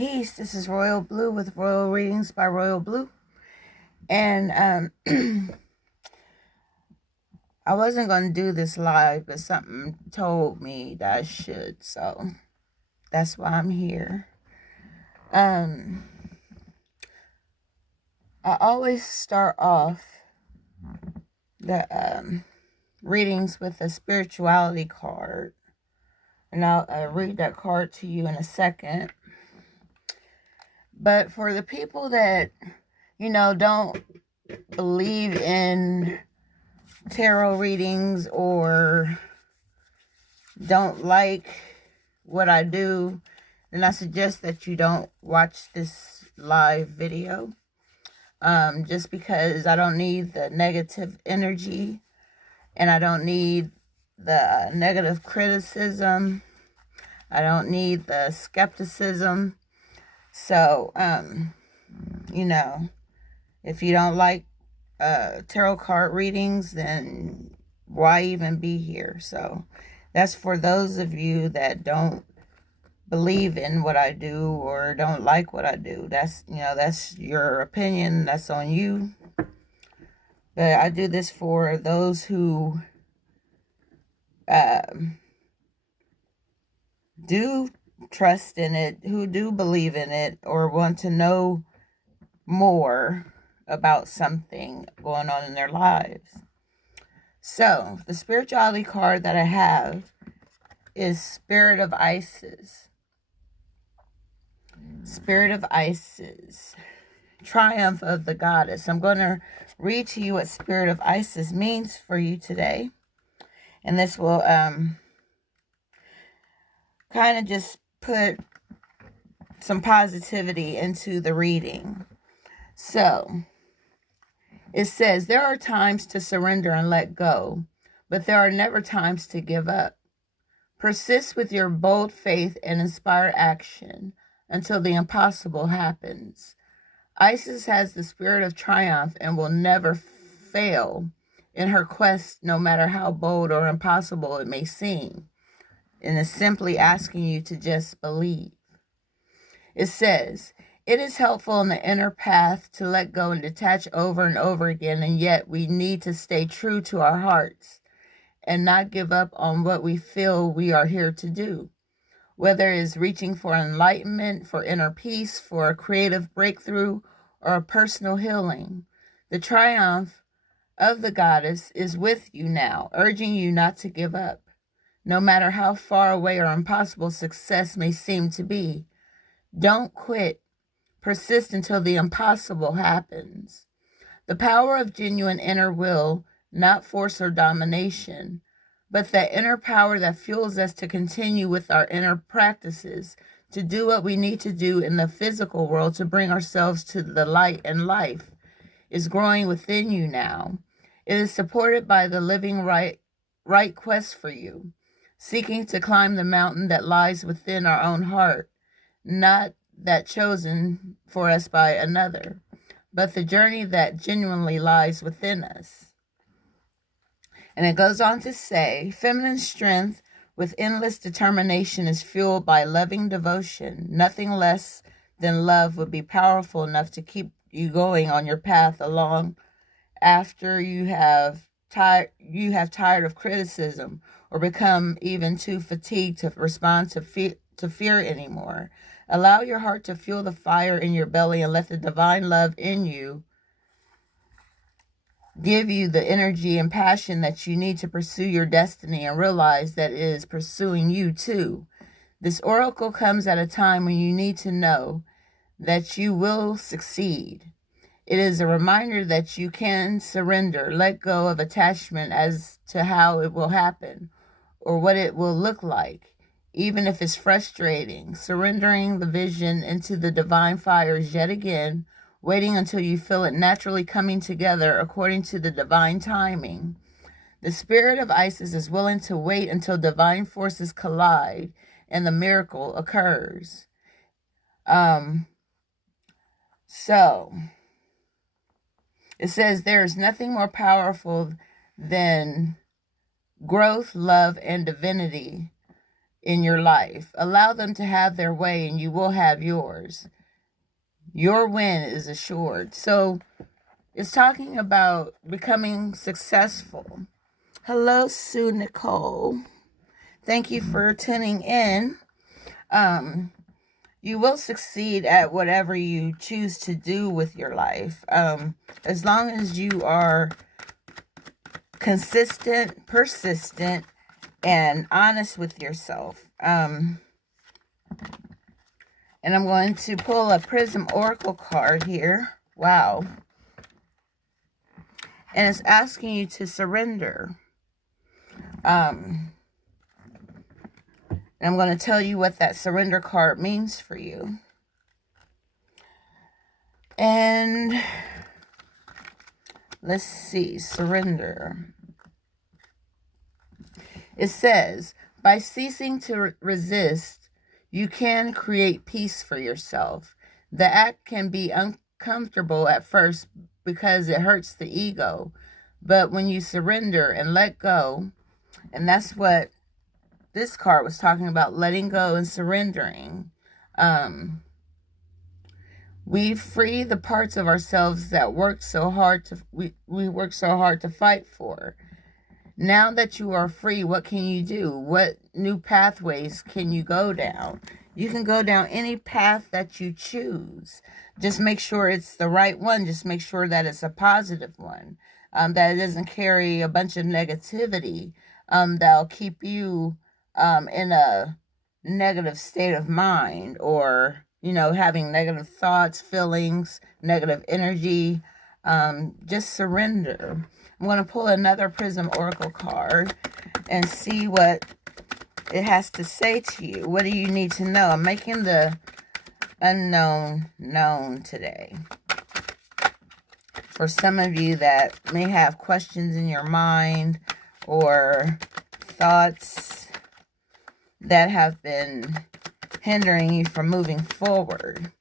Peace. This is Royal Blue with Royal Readings by Royal Blue. And I wasn't going to do this live, but something told me that I should. So that's why I'm here. I always start off the readings with a spirituality card. And I'll read that card to you in a second. But for the people that, don't believe in tarot readings or don't like what I do, then I suggest that you don't watch this live video. Just because I don't need the negative energy and I don't need the negative criticism. I don't need the skepticism. So, if you don't like tarot card readings, then why even be here? So that's for those of you that don't believe in what I do or don't like what I do. That's your opinion. That's on you. But I do this for those who do trust in it, who do believe in it, or want to know more about something going on in their lives. So, the spirituality card that I have is Spirit of Isis. Spirit of Isis. Triumph of the Goddess. I'm going to read to you what Spirit of Isis means for you today. And this will kind of just put some positivity into the reading. So, it says, there are times to surrender and let go, but there are never times to give up. Persist with your bold faith and inspired action until the impossible happens. Isis has the spirit of triumph and will never fail in her quest, no matter how bold or impossible it may seem, and is simply asking you to just believe. It says, it is helpful in the inner path to let go and detach over and over again, and yet we need to stay true to our hearts and not give up on what we feel we are here to do. Whether it is reaching for enlightenment, for inner peace, for a creative breakthrough, or a personal healing, the triumph of the goddess is with you now, urging you not to give up. No matter how far away or impossible success may seem to be, don't quit. Persist until the impossible happens. The power of genuine inner will, not force or domination, but that inner power that fuels us to continue with our inner practices, to do what we need to do in the physical world to bring ourselves to the light and life, is growing within you now. It is supported by the living right quest for you, seeking to climb the mountain that lies within our own heart, not that chosen for us by another, but the journey that genuinely lies within us. And it goes on to say, feminine strength with endless determination is fueled by loving devotion. Nothing less than love would be powerful enough to keep you going on your path along after you have tired of criticism or become even too fatigued to respond to fear anymore. Allow your heart to fuel the fire in your belly and let the divine love in you give you the energy and passion that you need to pursue your destiny and realize that it is pursuing you too. This oracle comes at a time when you need to know that you will succeed. It is a reminder that you can surrender, let go of attachment as to how it will happen or what it will look like. Even if it's frustrating, surrendering the vision into the divine fires yet again, waiting until you feel it naturally coming together according to the divine timing. The spirit of Isis is willing to wait until divine forces collide and the miracle occurs. So it says there is nothing more powerful than growth, love, and divinity. in your life. Allow them to have their way and you will have yours. Your win is assured. So it's talking about becoming successful. Hello, Sue Nicole. Thank you for tuning in. You will succeed at whatever you choose to do with your life. As long as you are consistent, persistent, and honest with yourself. And I'm going to pull a Prism Oracle card here. Wow. And it's asking you to surrender. And I'm going to tell you what that surrender card means for you. And let's see, surrender. It says, by ceasing to resist, you can create peace for yourself. The act can be uncomfortable at first because it hurts the ego. But when you surrender and let go, and that's what this card was talking about, letting go and surrendering. We free the parts of ourselves that work so hard to we work so hard to fight for. Now that you are free, what can you do? What new pathways can you go down? You can go down any path that you choose. Just make sure it's the right one. Just make sure that it's a positive one. That it doesn't carry a bunch of negativity that'll keep you in a negative state of mind, or, having negative thoughts, feelings, negative energy. Just surrender. I'm going to pull another Prism Oracle card and see what it has to say to you. What do you need to know? I'm making the unknown known today. For some of you that may have questions in your mind or thoughts that have been hindering you from moving forward.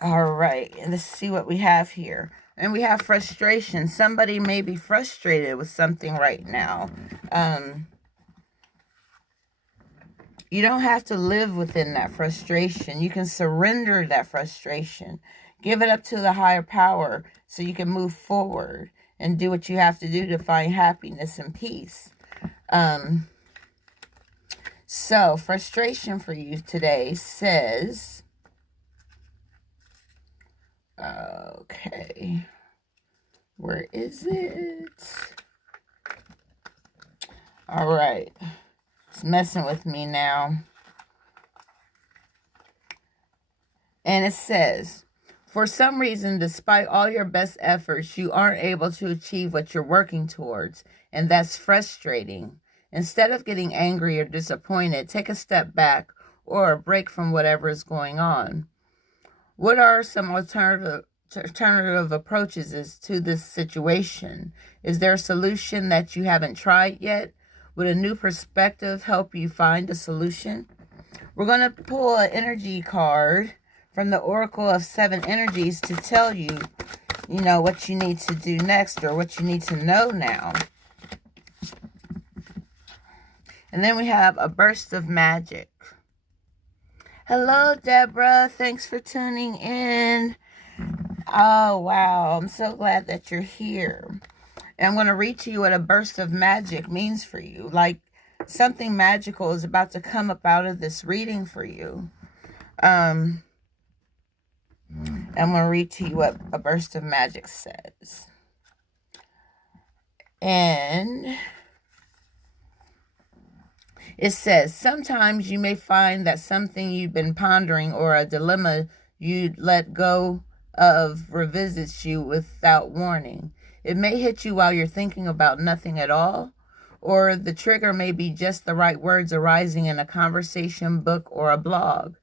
All right, let's see what we have here. And we have frustration. Somebody may be frustrated with something right now. You don't have to live within that frustration. You can surrender that frustration. Give it up to the higher power so you can move forward and do what you have to do to find happiness and peace. So, frustration for you today says... Okay, where is it? All right, it's messing with me now. And it says, for some reason, despite all your best efforts, you aren't able to achieve what you're working towards, and that's frustrating. Instead of getting angry or disappointed, take a step back or a break from whatever is going on. What are some alternative approaches to this situation? Is there a solution that you haven't tried yet? Would a new perspective help you find a solution? We're going to pull an energy card from the Oracle of Seven Energies to tell you, what you need to do next or what you need to know now. And then we have a burst of magic. Hello, Deborah. Thanks for tuning in. Oh, wow. I'm so glad that you're here. And I'm going to read to you what a burst of magic means for you. Like something magical is about to come up out of this reading for you. I'm going to read to you what a burst of magic says. And... it says, sometimes you may find that something you've been pondering or a dilemma you'd let go of revisits you without warning. It may hit you while you're thinking about nothing at all, or the trigger may be just the right words arising in a conversation, book, or a blog.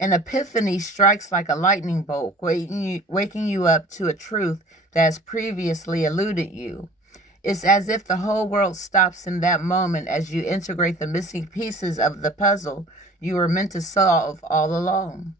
An epiphany strikes like a lightning bolt, waking you up to a truth that has previously eluded you. It's as if the whole world stops in that moment as you integrate the missing pieces of the puzzle you were meant to solve all along.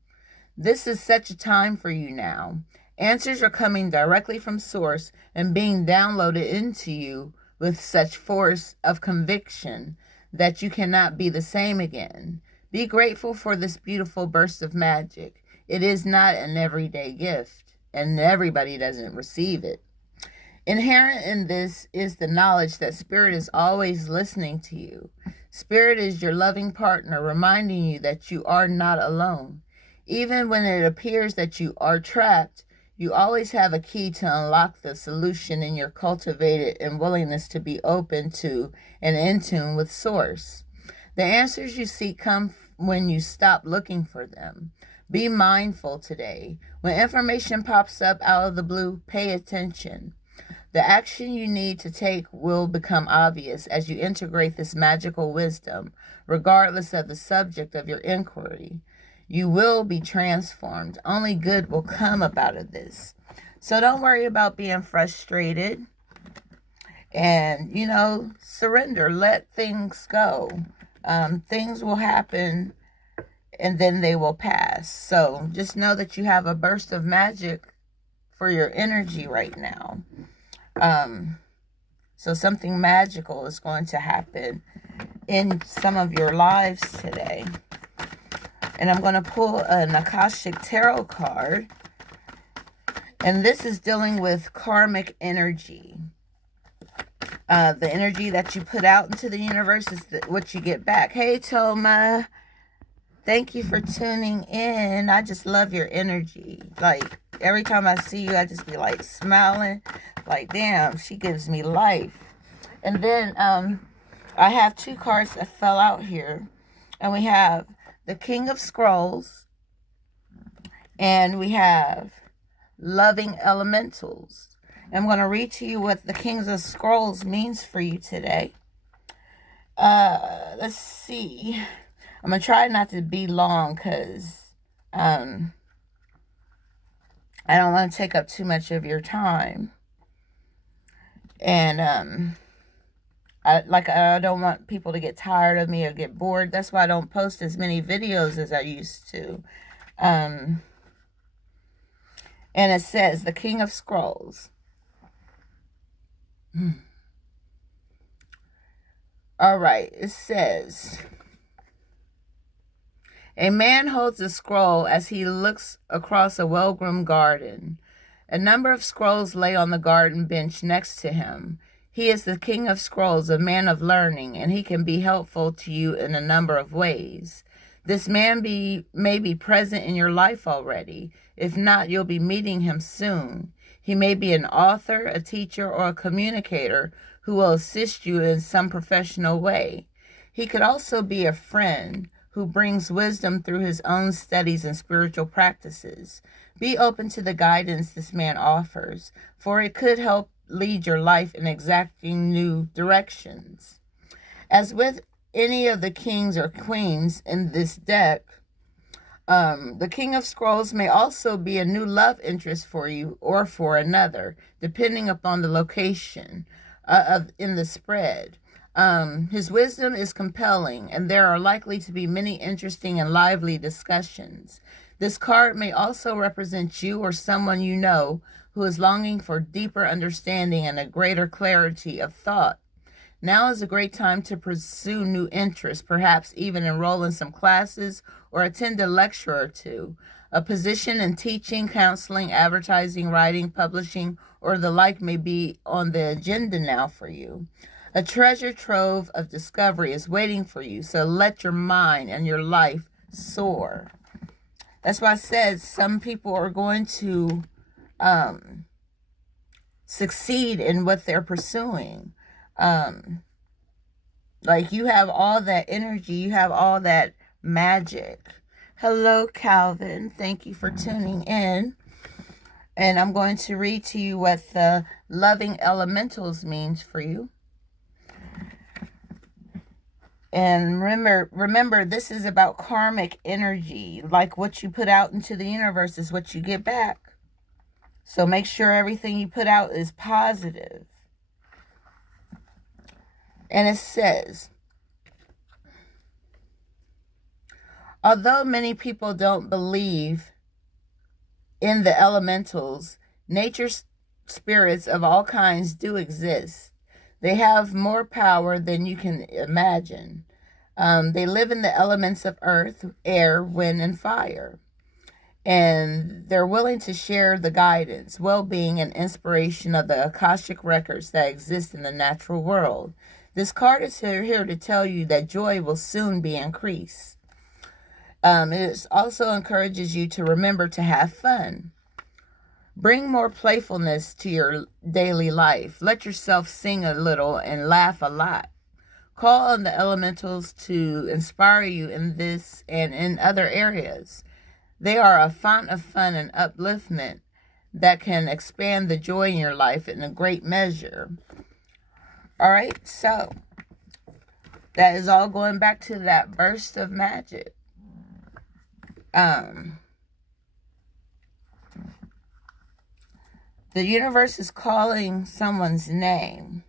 This is such a time for you now. Answers are coming directly from source and being downloaded into you with such force of conviction that you cannot be the same again. Be grateful for this beautiful burst of magic. It is not an everyday gift, and everybody doesn't receive it. Inherent in this is the knowledge that Spirit is always listening to you. Spirit is your loving partner, reminding you that you are not alone. Even when it appears that you are trapped, you always have a key to unlock the solution in your cultivated and willingness to be open to and in tune with Source. The answers you seek come when you stop looking for them. Be mindful today. When information pops up out of the blue, pay attention. The action you need to take will become obvious as you integrate this magical wisdom, regardless of the subject of your inquiry. You will be transformed. Only good will come about of this. So don't worry about being frustrated. And, surrender. Let things go. Things will happen and then they will pass. So just know that you have a burst of magic for your energy right now. So something magical is going to happen in some of your lives today. And I'm going to pull an Akashic Tarot card. And this is dealing with karmic energy. The energy that you put out into the universe is what you get back. Hey, Toma. Thank you for tuning in. I just love your energy. Like, every time I see you, I just be like smiling. Like, damn, she gives me life. And then I have two cards that fell out here. And we have the King of Scrolls. And we have Loving Elementals. I'm going to read to you what the King of Scrolls means for you today. Let's see. I'm going to try not to be long because I don't want to take up too much of your time. And I don't want people to get tired of me or get bored. That's why I don't post as many videos as I used to. And it says, the King of Scrolls. All right, it says, a man holds a scroll as he looks across a well-groomed garden. A number of scrolls lay on the garden bench next to him. He is the King of Scrolls, a man of learning, and he can be helpful to you in a number of ways. This man may be present in your life already. If not, you'll be meeting him soon. He may be an author, a teacher, or a communicator who will assist you in some professional way. He could also be a friend who brings wisdom through his own studies and spiritual practices. Be open to the guidance this man offers, for it could help lead your life in exacting new directions. As with any of the kings or queens in this deck, the King of Scrolls may also be a new love interest for you or for another, depending upon the location in the spread. His wisdom is compelling, and there are likely to be many interesting and lively discussions. This card may also represent you or someone you know who is longing for deeper understanding and a greater clarity of thought. Now is a great time to pursue new interests, perhaps even enroll in some classes or attend a lecture or two. A position in teaching, counseling, advertising, writing, publishing, or the like may be on the agenda now for you. A treasure trove of discovery is waiting for you, so let your mind and your life soar. That's why I said some people are going to succeed in what they're pursuing. Like, you have all that energy, you have all that magic. Hello, Calvin. Thank you for tuning in. And I'm going to read to you what the Loving Elementals means for you. And remember, this is about karmic energy. Like, what you put out into the universe is what you get back. So make sure everything you put out is positive. And it says, although many people don't believe in the elementals, nature's spirits of all kinds do exist. They have more power than you can imagine. They live in the elements of earth, air, wind, and fire. And they're willing to share the guidance, well-being, and inspiration of the Akashic records that exist in the natural world. This card is here to tell you that joy will soon be increased. It also encourages you to remember to have fun. Bring more playfulness to your daily life. Let yourself sing a little and laugh a lot. Call on the elementals to inspire you in this and in other areas. They are a font of fun and upliftment that can expand the joy in your life in a great measure. All right, so that is all going back to that burst of magic. The universe is calling someone's name.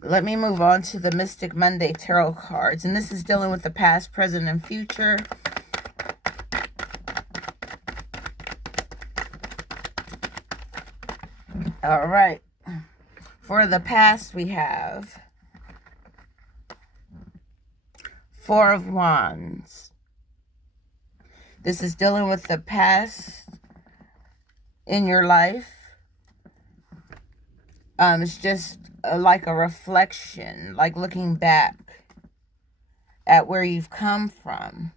Let me move on to the Mystic Monday Tarot cards. And this is dealing with the past, present, and future. All right. For the past, we have Four of Wands. This is dealing with the past in your life. It's just like a reflection, like looking back at where you've come from.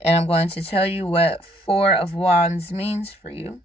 And I'm going to tell you what Four of Wands means for you.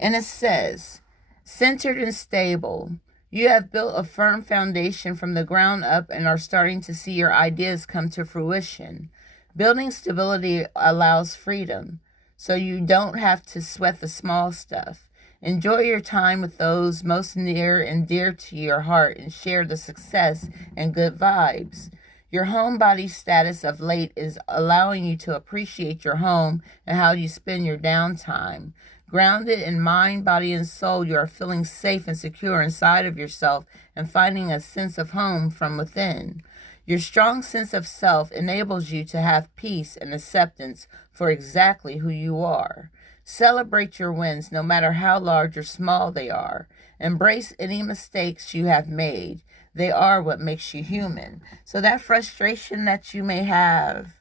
And it says, centered and stable. You have built a firm foundation from the ground up and are starting to see your ideas come to fruition. Building stability allows freedom, so you don't have to sweat the small stuff. Enjoy your time with those most near and dear to your heart and share the success and good vibes. Your homebody status of late is allowing you to appreciate your home and how you spend your downtime. Grounded in mind, body, and soul, you are feeling safe and secure inside of yourself and finding a sense of home from within. Your strong sense of self enables you to have peace and acceptance for exactly who you are. Celebrate your wins, no matter how large or small they are. Embrace any mistakes you have made. They are what makes you human. So that frustration that you may have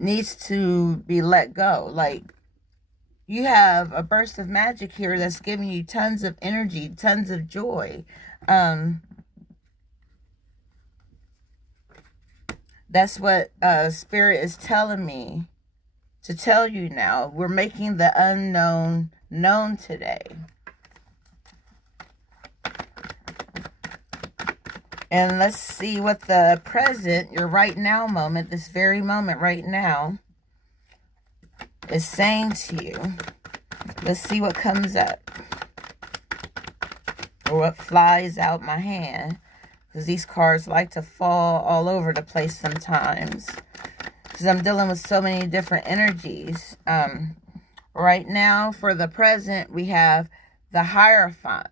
needs to be let go. Like, you have a burst of magic here that's giving you tons of energy, tons of joy. That's what Spirit is telling me to tell you now. We're making the unknown known today. And let's see what the present, your right now moment, this very moment right now, is saying to you. Let's see what comes up. Or what flies out my hand. Because these cards like to fall all over the place sometimes. Because I'm dealing with so many different energies. Right now, for the present, we have the Hierophant.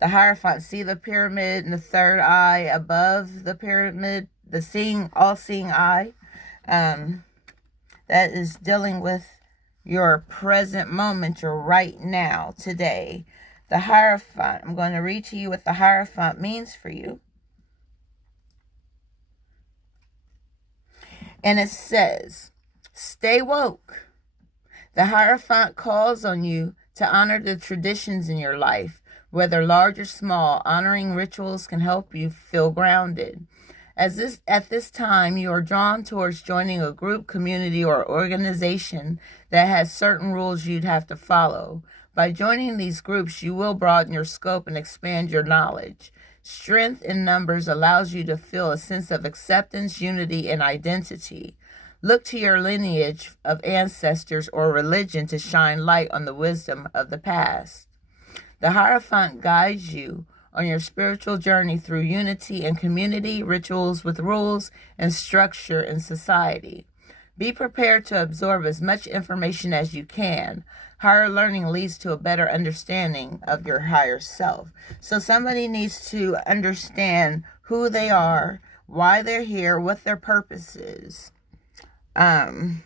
The Hierophant, see the pyramid and the third eye above the pyramid, the seeing, all-seeing eye. That is dealing with your present moment, your right now, today. The Hierophant, I'm going to read to you what the Hierophant means for you. And it says, stay woke. The Hierophant calls on you to honor the traditions in your life. Whether large or small, honoring rituals can help you feel grounded. At this time, you are drawn towards joining a group, community, or organization that has certain rules you'd have to follow. By joining these groups, you will broaden your scope and expand your knowledge. Strength in numbers allows you to feel a sense of acceptance, unity, and identity. Look to your lineage of ancestors or religion to shine light on the wisdom of the past. The Hierophant guides you on your spiritual journey through unity and community, rituals with rules, and structure in society. Be prepared to absorb as much information as you can. Higher learning leads to a better understanding of your higher self. So somebody needs to understand who they are, why they're here, what their purpose is. Hello,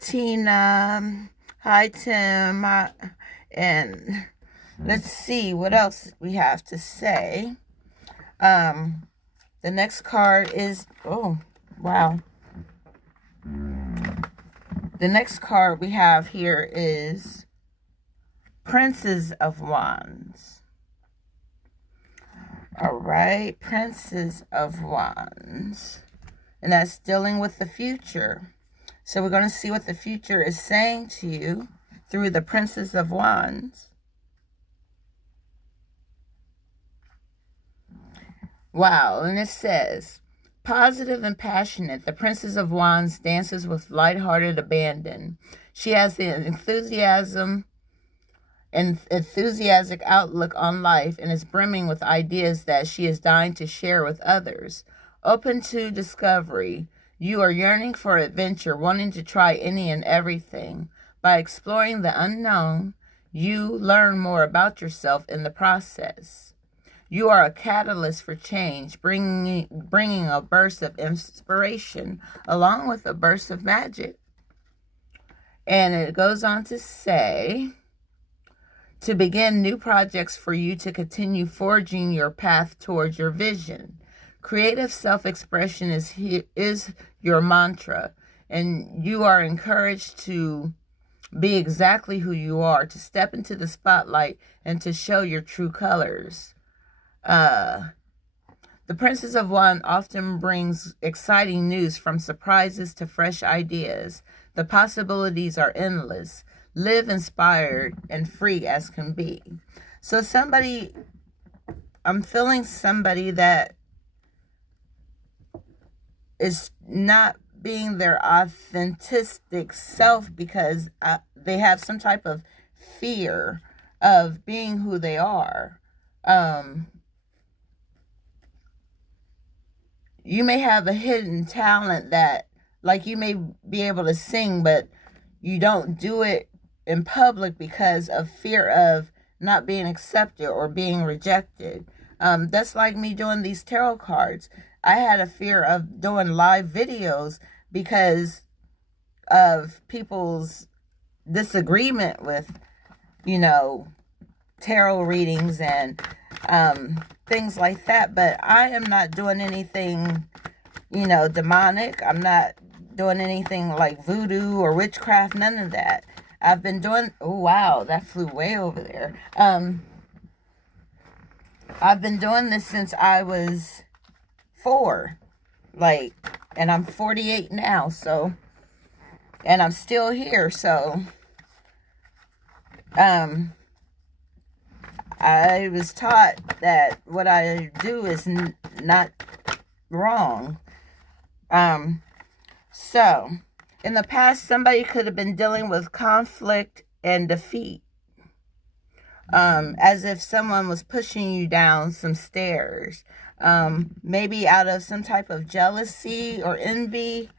Tina. Hi, Tim. And let's see what else we have to say. The next card is, oh, wow. The next card we have here is Princess of Wands. All right, Princess of Wands. And that's dealing with the future. So we're going to see what the future is saying to you through the Princess of Wands. Wow, and it says, positive and passionate, the Princess of Wands dances with lighthearted abandon. She has the enthusiastic outlook on life and is brimming with ideas that she is dying to share with others. Open to discovery, you are yearning for adventure, wanting to try any and everything. By exploring the unknown, you learn more about yourself in the process. You are a catalyst for change, bringing a burst of inspiration along with a burst of magic. And it goes on to say, to begin new projects for you to continue forging your path towards your vision. Creative self-expression is your mantra, and you are encouraged to be exactly who you are, to step into the spotlight and to show your true colors. The Princess of Wands often brings exciting news, from surprises to fresh ideas. The possibilities are endless. Live inspired and free as can be. So I'm feeling somebody that is not being their authentic self because they have some type of fear of being who they are. You may have a hidden talent that, like, you may be able to sing, but you don't do it in public because of fear of not being accepted or being rejected. That's like me doing these tarot cards. I had a fear of doing live videos because of people's disagreement with, tarot readings and things like that. But I am not doing anything, demonic. I'm not doing anything like voodoo or witchcraft, none of that. I've been doing, oh wow, that flew way over there. I've been doing this since I was 4, and I'm 48 now, so, and I'm still here, so, I was taught that what I do is not wrong. So, in the past, somebody could have been dealing with conflict and defeat, as if someone was pushing you down some stairs, maybe out of some type of jealousy or envy.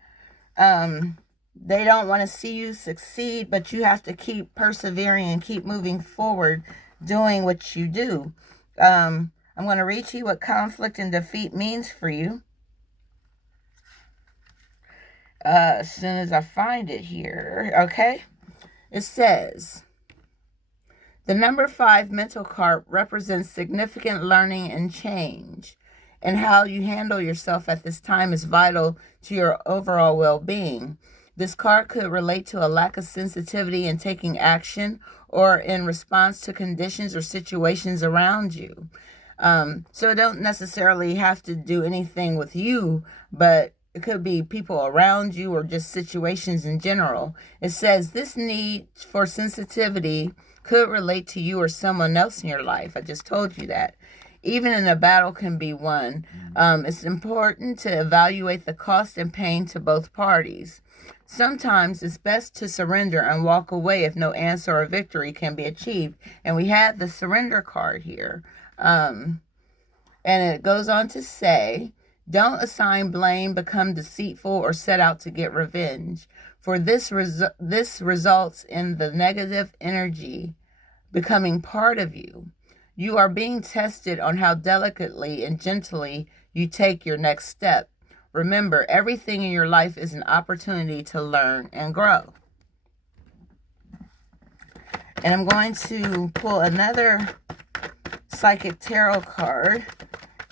They don't want to see you succeed, but you have to keep persevering and keep moving forward, doing what you do. I'm going to read to you what conflict and defeat means for you. As soon as I find it here, okay? It says, the number 5 mental card represents significant learning and change, and how you handle yourself at this time is vital to your overall well-being. This card could relate to a lack of sensitivity in taking action or in response to conditions or situations around you. So it don't necessarily have to do anything with you, but it could be people around you or just situations in general. It says this need for sensitivity could relate to you or someone else in your life. I just told you that. Even in a battle can be won. It's important to evaluate the cost and pain to both parties. Sometimes it's best to surrender and walk away if no answer or victory can be achieved. And we had the surrender card here. And it goes on to say, don't assign blame, become deceitful, or set out to get revenge. For this results in the negative energy becoming part of you. You are being tested on how delicately and gently you take your next step. Remember, everything in your life is an opportunity to learn and grow. And I'm going to pull another Psychic Tarot card,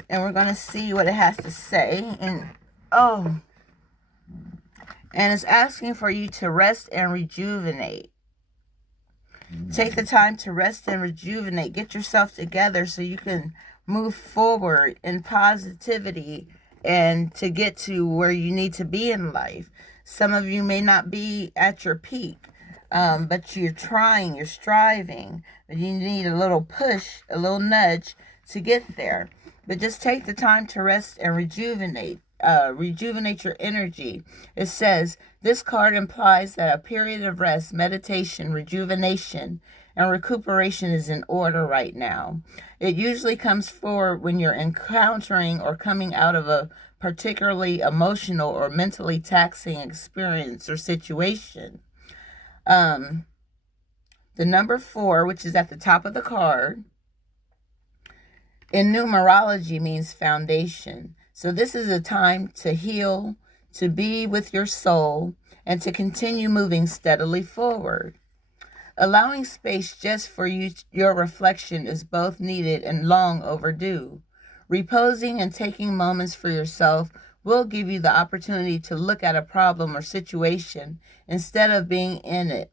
and we're going to see what it has to say. And it's asking for you to rest and rejuvenate. Take the time to rest and rejuvenate. Get yourself together so you can move forward in positivity and to get to where you need to be in life. Some of you may not be at your peak, but you're trying, you're striving, but you need a little push, a little nudge to get there. But just take the time to rest and rejuvenate. Rejuvenate your energy. It says, this card implies that a period of rest, meditation, rejuvenation, and recuperation is in order right now. It usually comes forward when you're encountering or coming out of a particularly emotional or mentally taxing experience or situation. The number 4, which is at the top of the card, in numerology means foundation. So this is a time to heal, to be with your soul, and to continue moving steadily forward. Allowing space just for your reflection is both needed and long overdue. Reposing and taking moments for yourself will give you the opportunity to look at a problem or situation instead of being in it.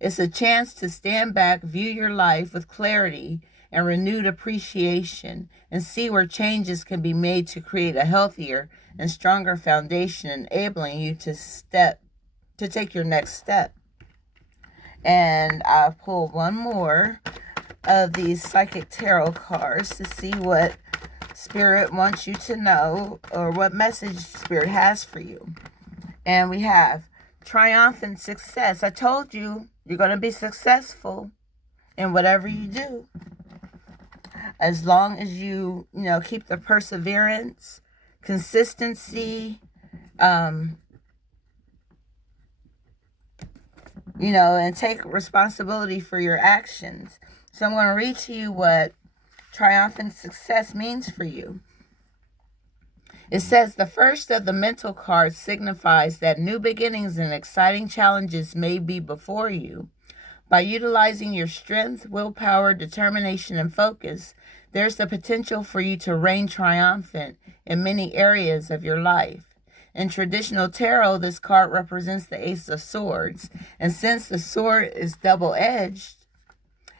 It's a chance to stand back, view your life with clarity and renewed appreciation, and see where changes can be made to create a healthier and stronger foundation, enabling you to take your next step. And I'll pull one more of these Psychic Tarot cards to see what Spirit wants you to know, or what message Spirit has for you. And we have triumphant success. I told you, you're going to be successful in whatever you do. As long as you keep the perseverance, consistency, and take responsibility for your actions. So I'm going to read to you what triumphant success means for you. It says, the first of the mental cards signifies that new beginnings and exciting challenges may be before you. By utilizing your strength, willpower, determination, and focus, there's the potential for you to reign triumphant in many areas of your life. In traditional tarot, this card represents the Ace of Swords. And since the sword is double-edged,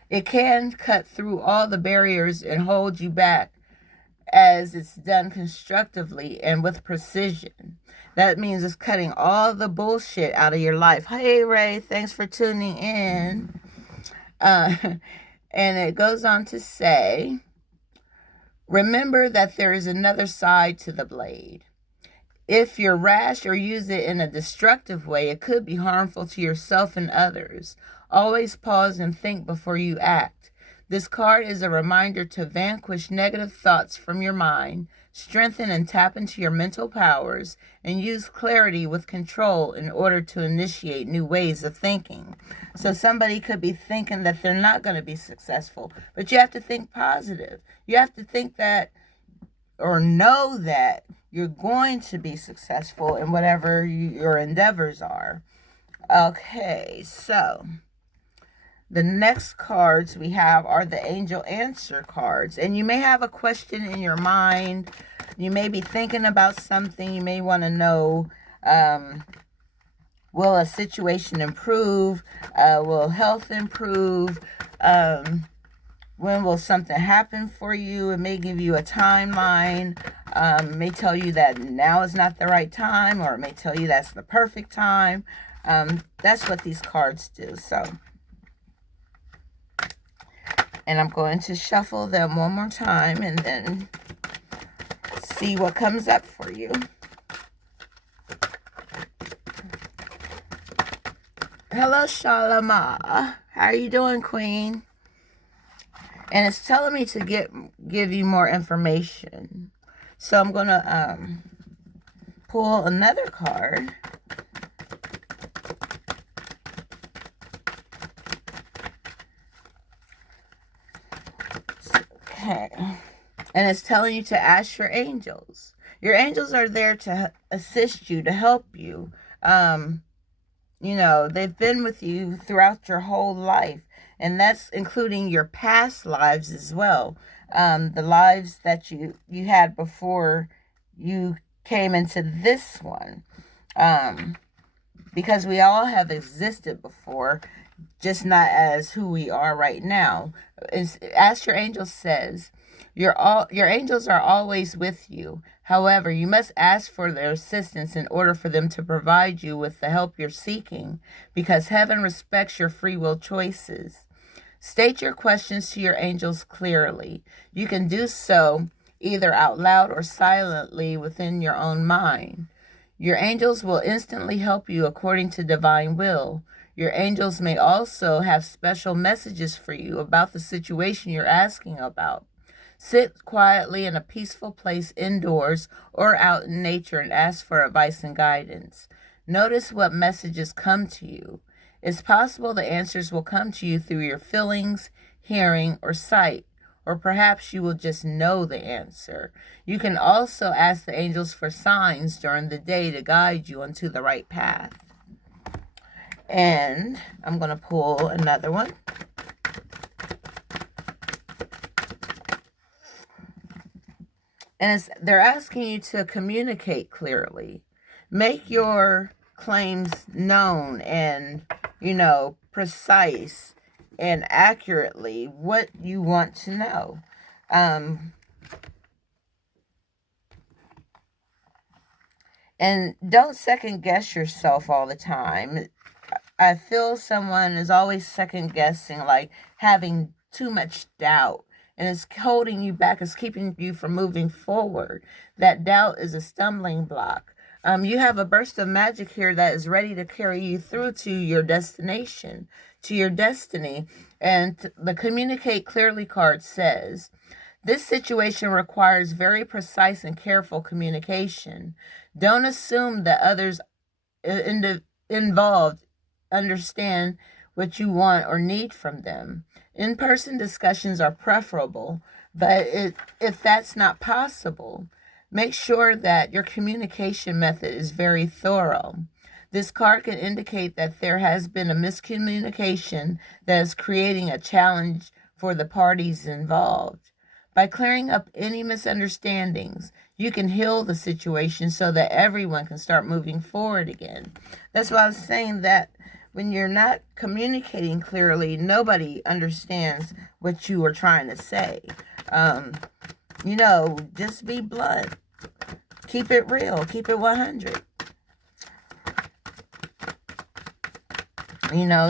it can cut through all the barriers and hold you back as it's done constructively and with precision. That means it's cutting all the bullshit out of your life. Hey, Ray, thanks for tuning in. And it goes on to say, remember that there is another side to the blade. If you're rash or use it in a destructive way, it could be harmful to yourself and others. Always pause and think before you act. This card is a reminder to vanquish negative thoughts from your mind, strengthen and tap into your mental powers, and use clarity with control in order to initiate new ways of thinking. So somebody could be thinking that they're not going to be successful, but you have to think positive. You have to think that, or know that, you're going to be successful in whatever your endeavors are. Okay, so the next cards we have are the Angel Answer cards. And you may have a question in your mind. You may be thinking about something. You may want to know, will a situation improve? Will health improve? When will something happen for you? It may give you a timeline. It may tell you that now is not the right time, or it may tell you that's the perfect time. That's what these cards do. So, and I'm going to shuffle them one more time and then see what comes up for you. Hello, Shalama. How are you doing, Queen? And it's telling me to give you more information. So I'm going to pull another card. Okay. And it's telling you to ask your angels. Your angels are there to assist you, to help you. They've been with you throughout your whole life. And that's including your past lives as well. The lives that you had before you came into this one. Because we all have existed before, just not as who we are right now. As your angel says, your angels are always with you. However, you must ask for their assistance in order for them to provide you with the help you're seeking, because heaven respects your free will choices. State your questions to your angels clearly. You can do so either out loud or silently within your own mind. Your angels will instantly help you according to divine will. Your angels may also have special messages for you about the situation you're asking about. Sit quietly in a peaceful place indoors or out in nature and ask for advice and guidance. Notice what messages come to you. It's possible the answers will come to you through your feelings, hearing, or sight, or perhaps you will just know the answer. You can also ask the angels for signs during the day to guide you onto the right path. And I'm going to pull another one. And they're asking you to communicate clearly. Make your claims known and, precise and accurately what you want to know. And don't second guess yourself all the time. I feel someone is always second guessing, like having too much doubt. And it's holding you back. It's keeping you from moving forward. That doubt is a stumbling block. You have a burst of magic here that is ready to carry you through to your destination, to your destiny. And the Communicate Clearly card says, this situation requires very precise and careful communication. Don't assume that others involved understand what you want or need from them. In-person discussions are preferable, but if that's not possible, make sure that your communication method is very thorough. This card can indicate that there has been a miscommunication that is creating a challenge for the parties involved. By clearing up any misunderstandings, you can heal the situation so that everyone can start moving forward again. That's why I was saying that when you're not communicating clearly, nobody understands what you are trying to say. Just be blunt. Keep it real. Keep it 100.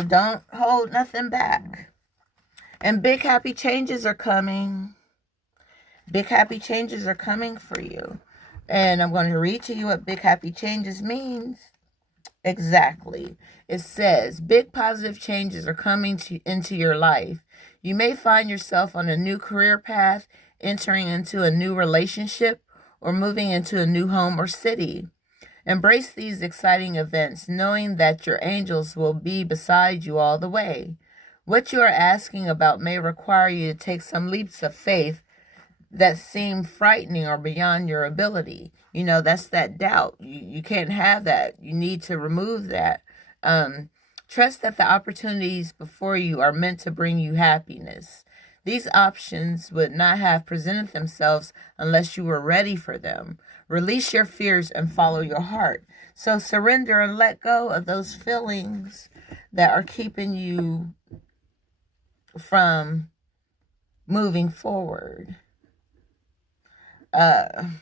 Don't hold nothing back. And big happy changes are coming. Big happy changes are coming for you. And I'm going to read to you what big happy changes means. Exactly. It says, big positive changes are coming into your life. You may find yourself on a new career path, entering into a new relationship, or moving into a new home or city. Embrace these exciting events, knowing that your angels will be beside you all the way. What you are asking about may require you to take some leaps of faith that seem frightening or beyond your ability. That's that doubt. You can't have that. You need to remove that. Trust that the opportunities before you are meant to bring you happiness. These options would not have presented themselves unless you were ready for them. Release your fears and follow your heart. So surrender and let go of those feelings that are keeping you from moving forward. And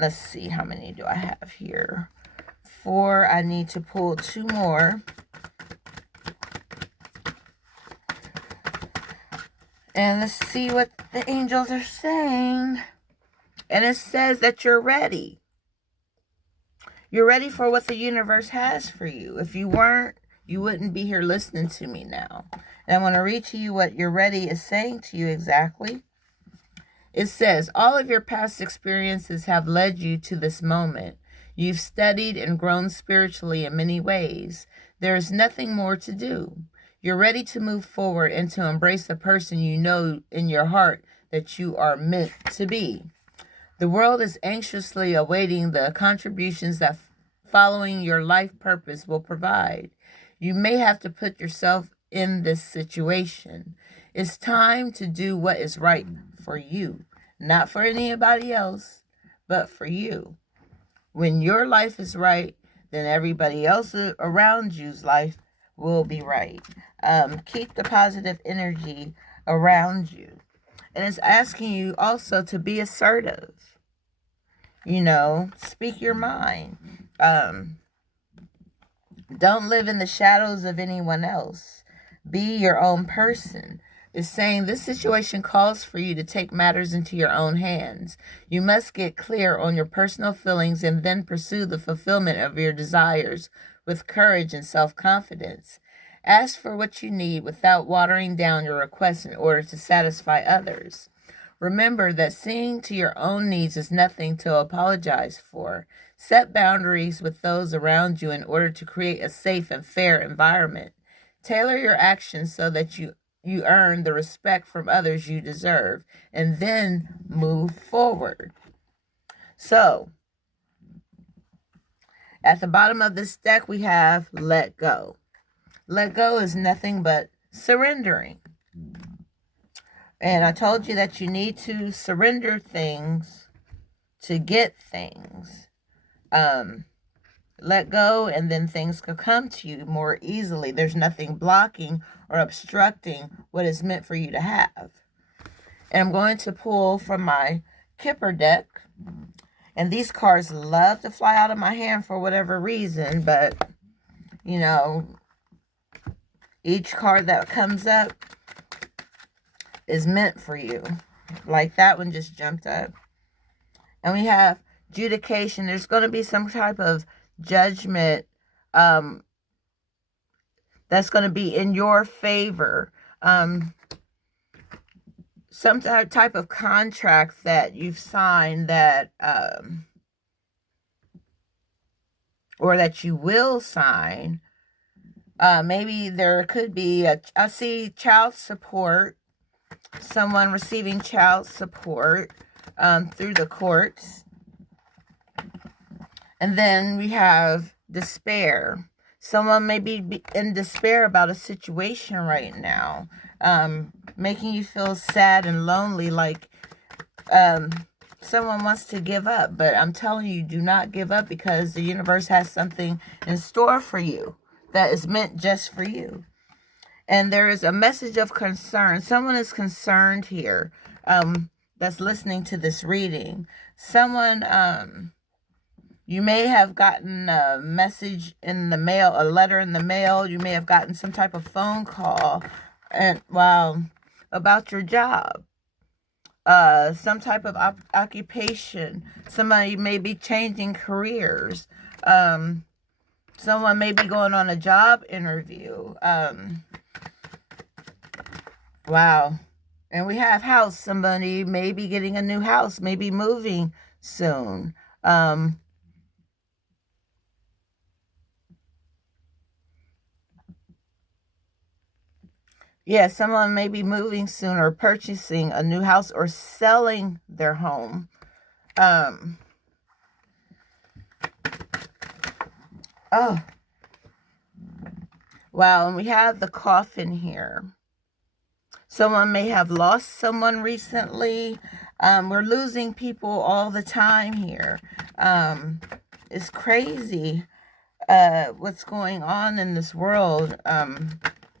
let's see, how many do I have here? 4. I need to pull 2 more. And let's see what the angels are saying. And it says that you're ready. You're ready for what the universe has for you. If you weren't, you wouldn't be here listening to me now. And I want to read to you what you're ready is saying to you exactly. It says, all of your past experiences have led you to this moment. You've studied and grown spiritually in many ways. There is nothing more to do. You're ready to move forward and to embrace the person you know in your heart that you are meant to be. The world is anxiously awaiting the contributions that following your life purpose will provide. You may have to put yourself in this situation. It's time to do what is right for you, not for anybody else, but for you. When your life is right, then everybody else around you's life will be right. Keep the positive energy around you. And it's asking you also to be assertive. Speak your mind. Don't live in the shadows of anyone else. Be your own person. It's saying this situation calls for you to take matters into your own hands. You must get clear on your personal feelings and then pursue the fulfillment of your desires with courage and self-confidence. Ask for what you need without watering down your requests in order to satisfy others. Remember that seeing to your own needs is nothing to apologize for. Set boundaries with those around you in order to create a safe and fair environment. Tailor your actions so that you earn the respect from others you deserve, and then move forward. So, at the bottom of this deck, we have let go. Let go is nothing but surrendering. And I told you that you need to surrender things to get things. Let go, and then things could come to you more easily. There's nothing blocking or obstructing what is meant for you to have. And I'm going to pull from my Kipper deck. And these cards love to fly out of my hand for whatever reason. But, each card that comes up is meant for you. Like that one just jumped up. And we have adjudication. There's going to be some type of judgment that's going to be in your favor. Some type of contract that you've signed that or that you will sign. Maybe there could be I see child support. Someone receiving child support through the courts. And then we have despair. Someone may be in despair about a situation right now, making you feel sad and lonely, like someone wants to give up. But I'm telling you, do not give up, because the universe has something in store for you that is meant just for you. And there is a message of concern. Someone is concerned here that's listening to this reading. Someone, you may have gotten a message in the mail, a letter in the mail. You may have gotten some type of phone call about your job. Some type of occupation. Somebody may be changing careers. Someone may be going on a job interview. Wow. And we have house. Somebody may be getting a new house, maybe moving soon. Yeah, someone may be moving soon, or purchasing a new house, or selling their home. Oh. Wow, and we have the coffin here. Someone may have lost someone recently. We're losing people all the time here. It's crazy what's going on in this world.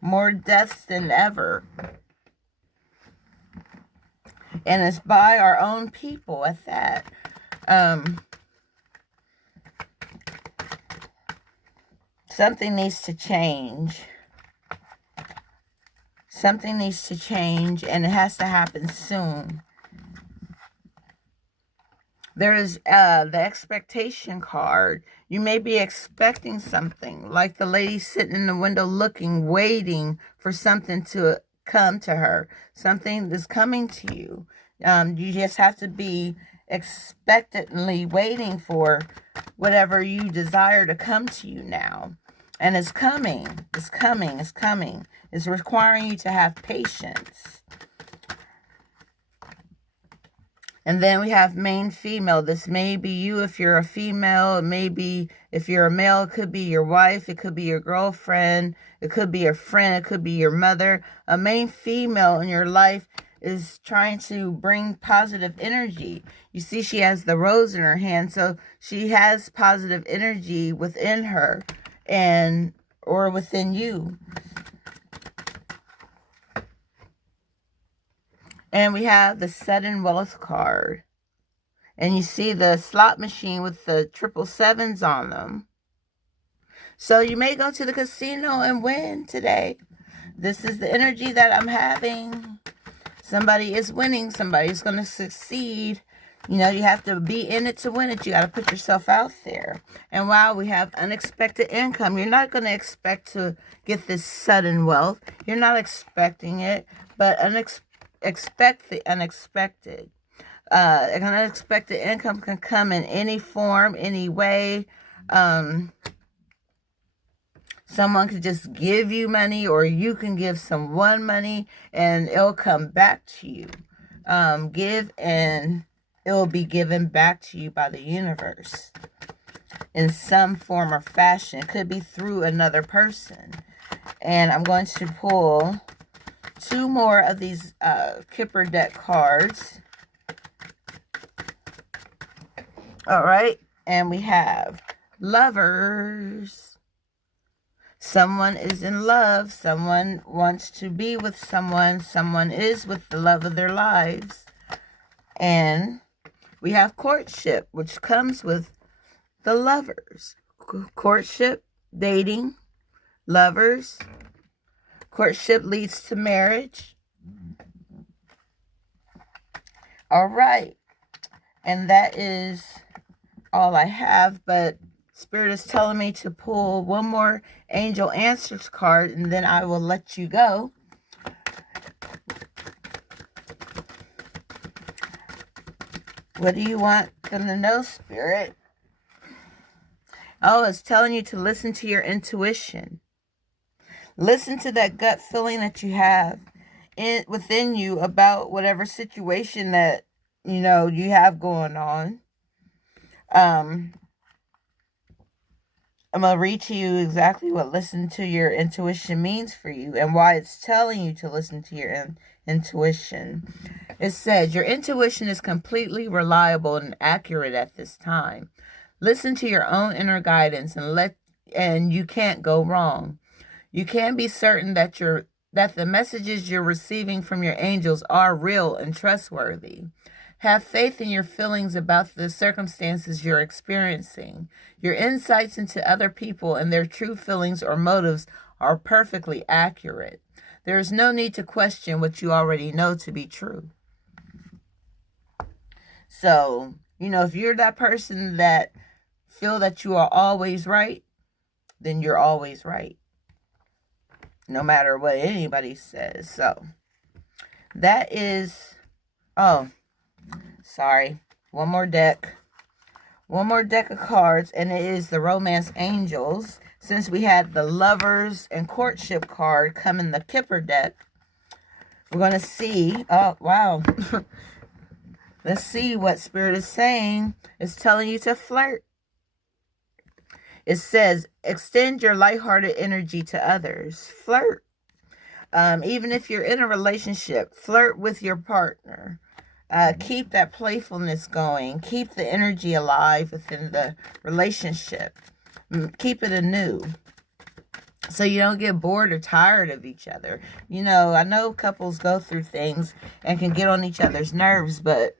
More deaths than ever. And it's by our own people at that. Something needs to change. Something needs to change, and it has to happen soon. There is the expectation card. You may be expecting something, like the lady sitting in the window looking, waiting for something to come to her. Something is coming to you. You just have to be expectantly waiting for whatever you desire to come to you now. And it's coming. It's coming. It's coming. It's requiring you to have patience. And then we have main female. This may be you if you're a female. It may be if you're a male. It could be your wife. It could be your girlfriend. It could be your friend. It could be your mother. A main female in your life is trying to bring positive energy. You see she has the rose in her hand. So she has positive energy within her or within you. And we have the sudden wealth card. And you see the slot machine with the 777s on them. So you may go to the casino and win today. This is the energy that I'm having. Somebody is winning. Somebody's going to succeed. You know, you have to be in it to win it. You got to put yourself out there. And wow, we have unexpected income. You're not going to expect to get this sudden wealth. You're not expecting it, but expect the unexpected. An unexpected income can come in any form, any way. Someone could just give you money, or you can give someone money and it'll come back to you. Give and it will be given back to you by the universe in some form or fashion. It could be through another person. And I'm going to pull 2 more of these Kipper deck cards. All right. And we have Lovers. Someone is in love. Someone wants to be with someone. Someone is with the love of their lives. And we have Courtship, which comes with the Lovers. Courtship, dating, lovers. Courtship leads to marriage. All right. And that is all I have, but Spirit is telling me to pull 1 more Angel Answers card, and then I will let you go. What do you want them to know, Spirit? Oh, it's telling you to listen to your intuition. Listen to that gut feeling that you have within you about whatever situation that, you know, you have going on. I'm going to read to you exactly what listen to your intuition means for you and why it's telling you to listen to your intuition. It says, your intuition is completely reliable and accurate at this time. Listen to your own inner guidance and you can't go wrong. You can be certain that the messages you're receiving from your angels are real and trustworthy. Have faith in your feelings about the circumstances you're experiencing. Your insights into other people and their true feelings or motives are perfectly accurate. There is no need to question what you already know to be true. So, you know, if you're that person that feel that you are always right, then you're always right. No matter what anybody says. So, that is... One more deck of cards, and it is the Romance Angels. Since we had the Lovers and Courtship card come in the Kipper deck, we're going to see, oh wow, let's see what Spirit is saying. It's telling you to flirt. It says, extend your lighthearted energy to others. Flirt. Even if you're in a relationship, flirt with your partner. Keep that playfulness going. Keep the energy alive within the relationship. Keep it anew. So you don't get bored or tired of each other. You know, I know couples go through things and can get on each other's nerves, but,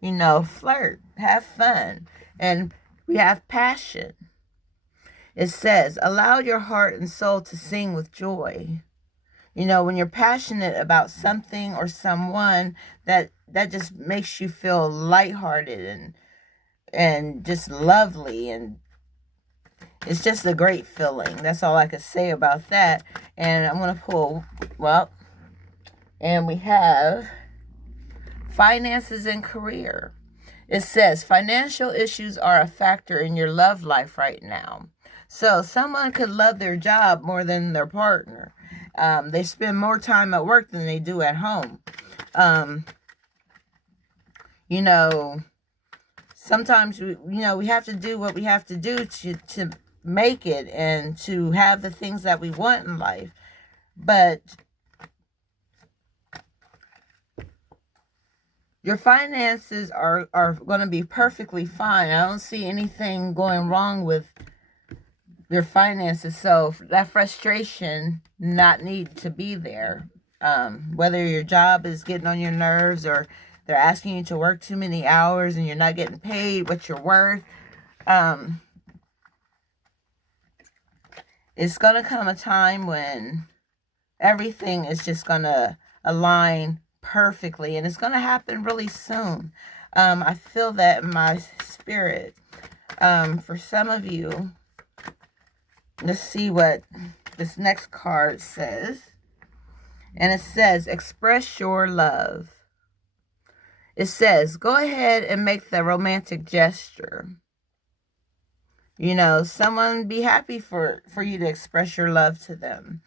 you know, flirt. Have fun. And we have passion. It says, allow your heart and soul to sing with joy. You know, when you're passionate about something or someone, that just makes you feel lighthearted and just lovely, and it's just a great feeling. That's all I could say about that. And I'm going to pull, and we have finances and career. It says, financial issues are a factor in your love life right now. So someone could love their job more than their partner. They spend more time at work than they do at home. You know, sometimes we have to do what we have to do to make it and to have the things that we want in life. But your finances are going to be perfectly fine. I don't see anything going wrong with your finances. So that frustration not need to be there. Whether your job is getting on your nerves or they're asking you to work too many hours and you're not getting paid what you're worth. It's going to come a time when everything is just going to align perfectly, and it's going to happen really soon. I feel that in my spirit. For some of you, let's see what this next card says. And it says, express your love. It says, go ahead and make the romantic gesture. You know, someone be happy for you to express your love to them.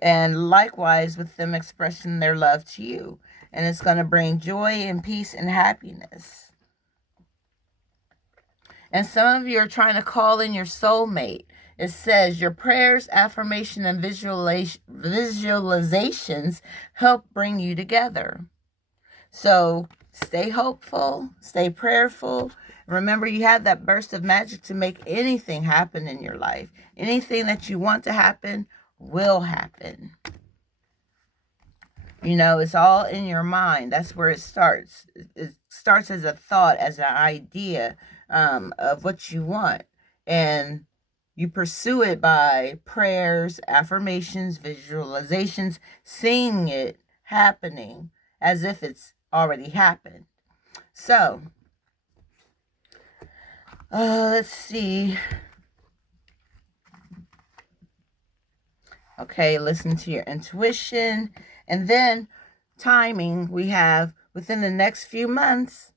And likewise with them expressing their love to you. And it's going to bring joy and peace and happiness. And some of you are trying to call in your soulmate. It says your prayers, affirmation, and visualizations help bring you together. So stay hopeful, stay prayerful. Remember, you have that burst of magic to make anything happen in your life. Anything that you want to happen will happen. You know, it's all in your mind. That's where it starts. It starts as a thought, as an idea of what you want. And you pursue it by prayers, affirmations, visualizations, seeing it happening as if it's already happened. So, let's see. Okay, listen to your intuition. And then timing, we have within the next few months.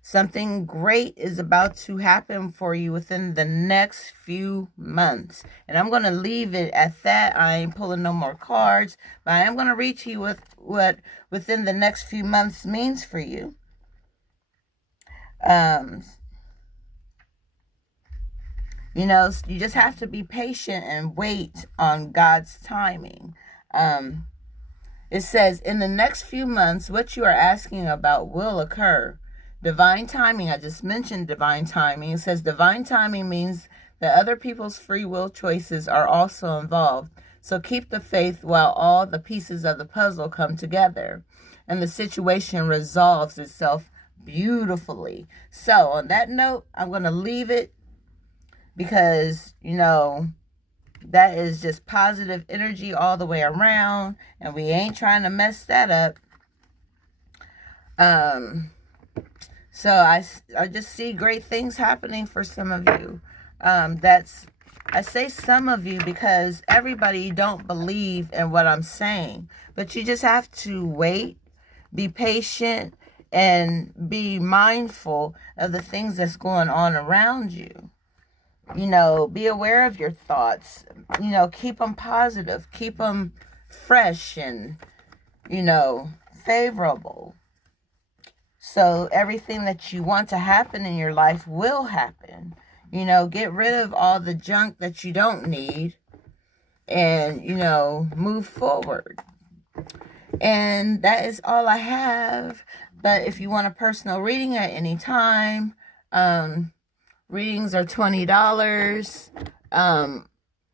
Something great is about to happen for you within the next few months. And I'm going to leave it at that. I ain't pulling no more cards. But I am going to read to you with what within the next few months means for you. You know, you just have to be patient and wait on God's timing. It says, in the next few months, what you are asking about will occur. Divine timing, I just mentioned divine timing. It says divine timing means that other people's free will choices are also involved. So keep the faith while all the pieces of the puzzle come together and the situation resolves itself beautifully. So on that note, I'm going to leave it because, you know, that is just positive energy all the way around, and we ain't trying to mess that up. So I just see great things happening for some of you. I say some of you because everybody don't believe in what I'm saying. But you just have to wait, be patient, and be mindful of the things that's going on around you. You know, be aware of your thoughts. You know, keep them positive. Keep them fresh and, you know, favorable. So everything that you want to happen in your life will happen. You know, get rid of all the junk that you don't need and, you know, move forward. And that is all I have. But if you want a personal reading at any time, readings are $20.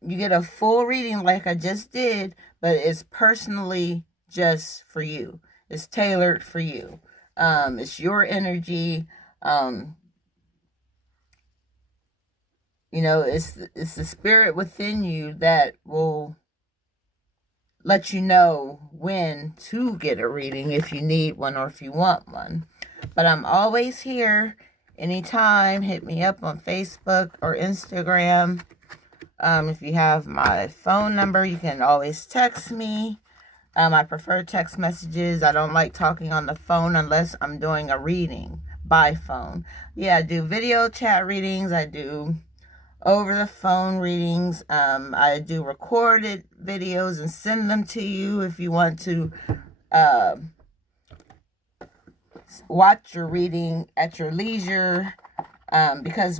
You get a full reading like I just did, but it's personally just for you. It's tailored for you. It's your energy. You know, it's the spirit within you that will let you know when to get a reading if you need one or if you want one. But I'm always here anytime. Hit me up on Facebook or Instagram. If you have my phone number, you can always text me. I prefer text messages. I don't like talking on the phone unless I'm doing a reading by phone. Yeah, I do video chat readings. I do over the phone readings. I do recorded videos and send them to you if you want to watch your reading at your leisure. Because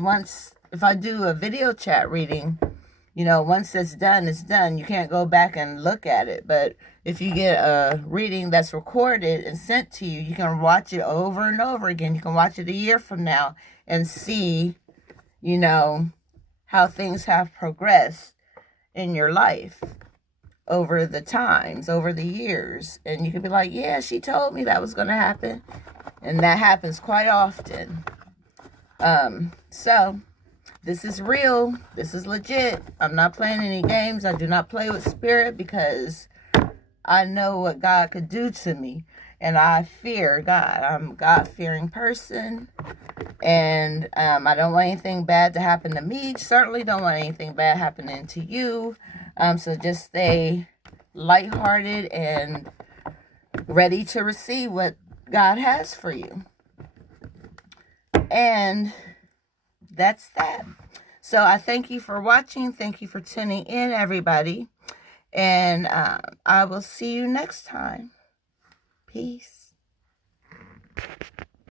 if I do a video chat reading, once it's done, it's done. You can't go back and look at it. But if you get a reading that's recorded and sent to you, you can watch it over and over again. You can watch it a year from now and see, how things have progressed in your life over the times, over the years. And you can be like, yeah, she told me that was going to happen. And that happens quite often. So this is real. This is legit. I'm not playing any games. I do not play with spirit because I know what God could do to me. And I fear God. I'm a God-fearing person. And I don't want anything bad to happen to me. Certainly don't want anything bad happening to you. So just stay lighthearted and ready to receive what God has for you. And that's that. So I thank you for watching. Thank you for tuning in, everybody. And I will see you next time. Peace.